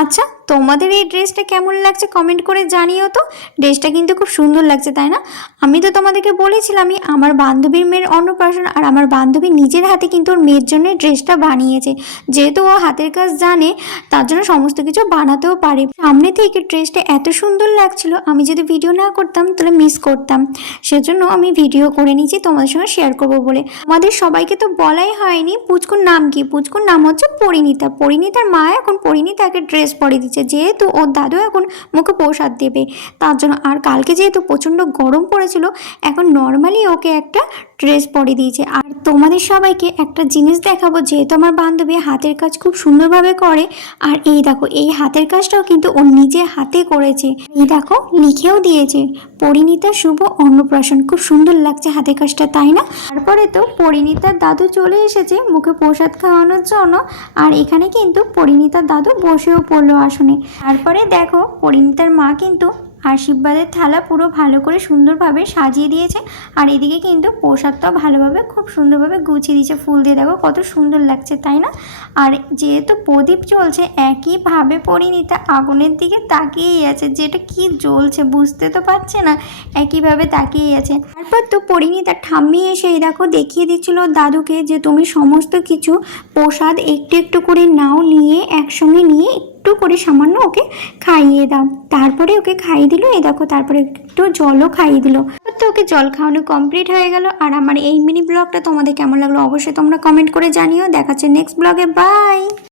আচ্ছা, তোমাদের এই ড্রেসটা কেমন লাগছে কমেন্ট করে জানিও তো। ড্রেসটা কিন্তু খুব সুন্দর লাগছে, তাই না? আমি তো তোমাদেরকে বলেছিলামই আমার বান্ধবীর মেয়ের অন্নপ্রাশন, আর আমার বান্ধবী নিজের হাতে কিন্তু ওর মেয়ের জন্য ড্রেসটা বানিয়েছে। যেহেতু ও হাতের কাজ জানে, তার জন্য সমস্ত কিছু বানাতেও পারে। সামনে থেকে ড্রেসটা এত সুন্দর লাগছিল, আমি যদি ভিডিও না করতাম তাহলে মিস করতাম। সেজন্য আমি ভিডিও করে নিয়েছি তোমাদের সঙ্গে শেয়ার করবো বলে। আমাদের সবাইকে তো বলাই হয়নি পুচকুর নাম কি। পুচকুর নাম হচ্ছে পরিণীতা। পরিণীতার মা এখন পরিণীতাকে ড্রেস পরিয়ে দিচ্ছে, যেহেতু ওর দাদু এখন মুখে প্রসাদ দেবে তার জন্য। আর কালকে যেহেতু প্রচণ্ড গরম পড়েছিল, এখন নর্মালি ওকে একটা ড্রেস পরিয়ে দিয়েছে। আর তোমাদের সবাইকে একটা জিনিস দেখাবো, যেহেতু আমার বান্ধবী হাতের কাজ খুব সুন্দরভাবে করে। আর এই দেখো, এই হাতের কাজটাও কিন্তু ও নিজে হাতে করেছে। এই দেখো, লিখেও দিয়েছে পরিণীতা শুভ অন্নপ্রাশন। খুব সুন্দর লাগছে হাতের কাজটা, তাই না? তারপরে তো পরিণীতার দাদু চলে এসেছে মুখে প্রসাদ খাওয়ানোর জন্য। আর এখানে কিন্তু পরিণীতার দাদু বসেও পড়লো আসনে। তারপরে দেখো, পরিণীতার মা কিন্তু আশীর্বাদের থালা পুরো ভালো করে সুন্দরভাবে সাজিয়ে দিয়েছে। আর এদিকে কিন্তু প্রসাদটাও ভালোভাবে খুব সুন্দরভাবে গুছিয়ে দিয়েছে ফুল দিয়ে। দেখো কত সুন্দর লাগছে, তাই না? আর যেহেতু প্রদীপ জ্বলছে, একইভাবে পরিণীতা আগুনের দিকে তাকিয়েই আছে, যেটা কি জ্বলছে বুঝতে তো পারছে না, একইভাবে তাকিয়েই আছে। তারপর তো পরিণীতা ঠাম্মি এসে এই দেখো দেখিয়ে দিচ্ছিল দাদুকে যে তুমি সমস্ত কিছু প্রসাদ একটু একটু করে নাও, নিয়ে একসঙ্গে নিয়ে একটু করে সামান্য ওকে খাইয়ে দাও। তারপরে ওকে খাইয়ে দিল, এই দেখো, তারপরে একটু জলও খাইয়ে দিল। তো ওকে জল খাওয়ানো কমপ্লিট হয়ে গেল। আর আমার এই মিনি ব্লগটা তোমাদের কেমন লাগলো অবশ্যই তোমরা কমেন্ট করে জানিও। দেখাচ্ছে নেক্সট ব্লগে, বাই।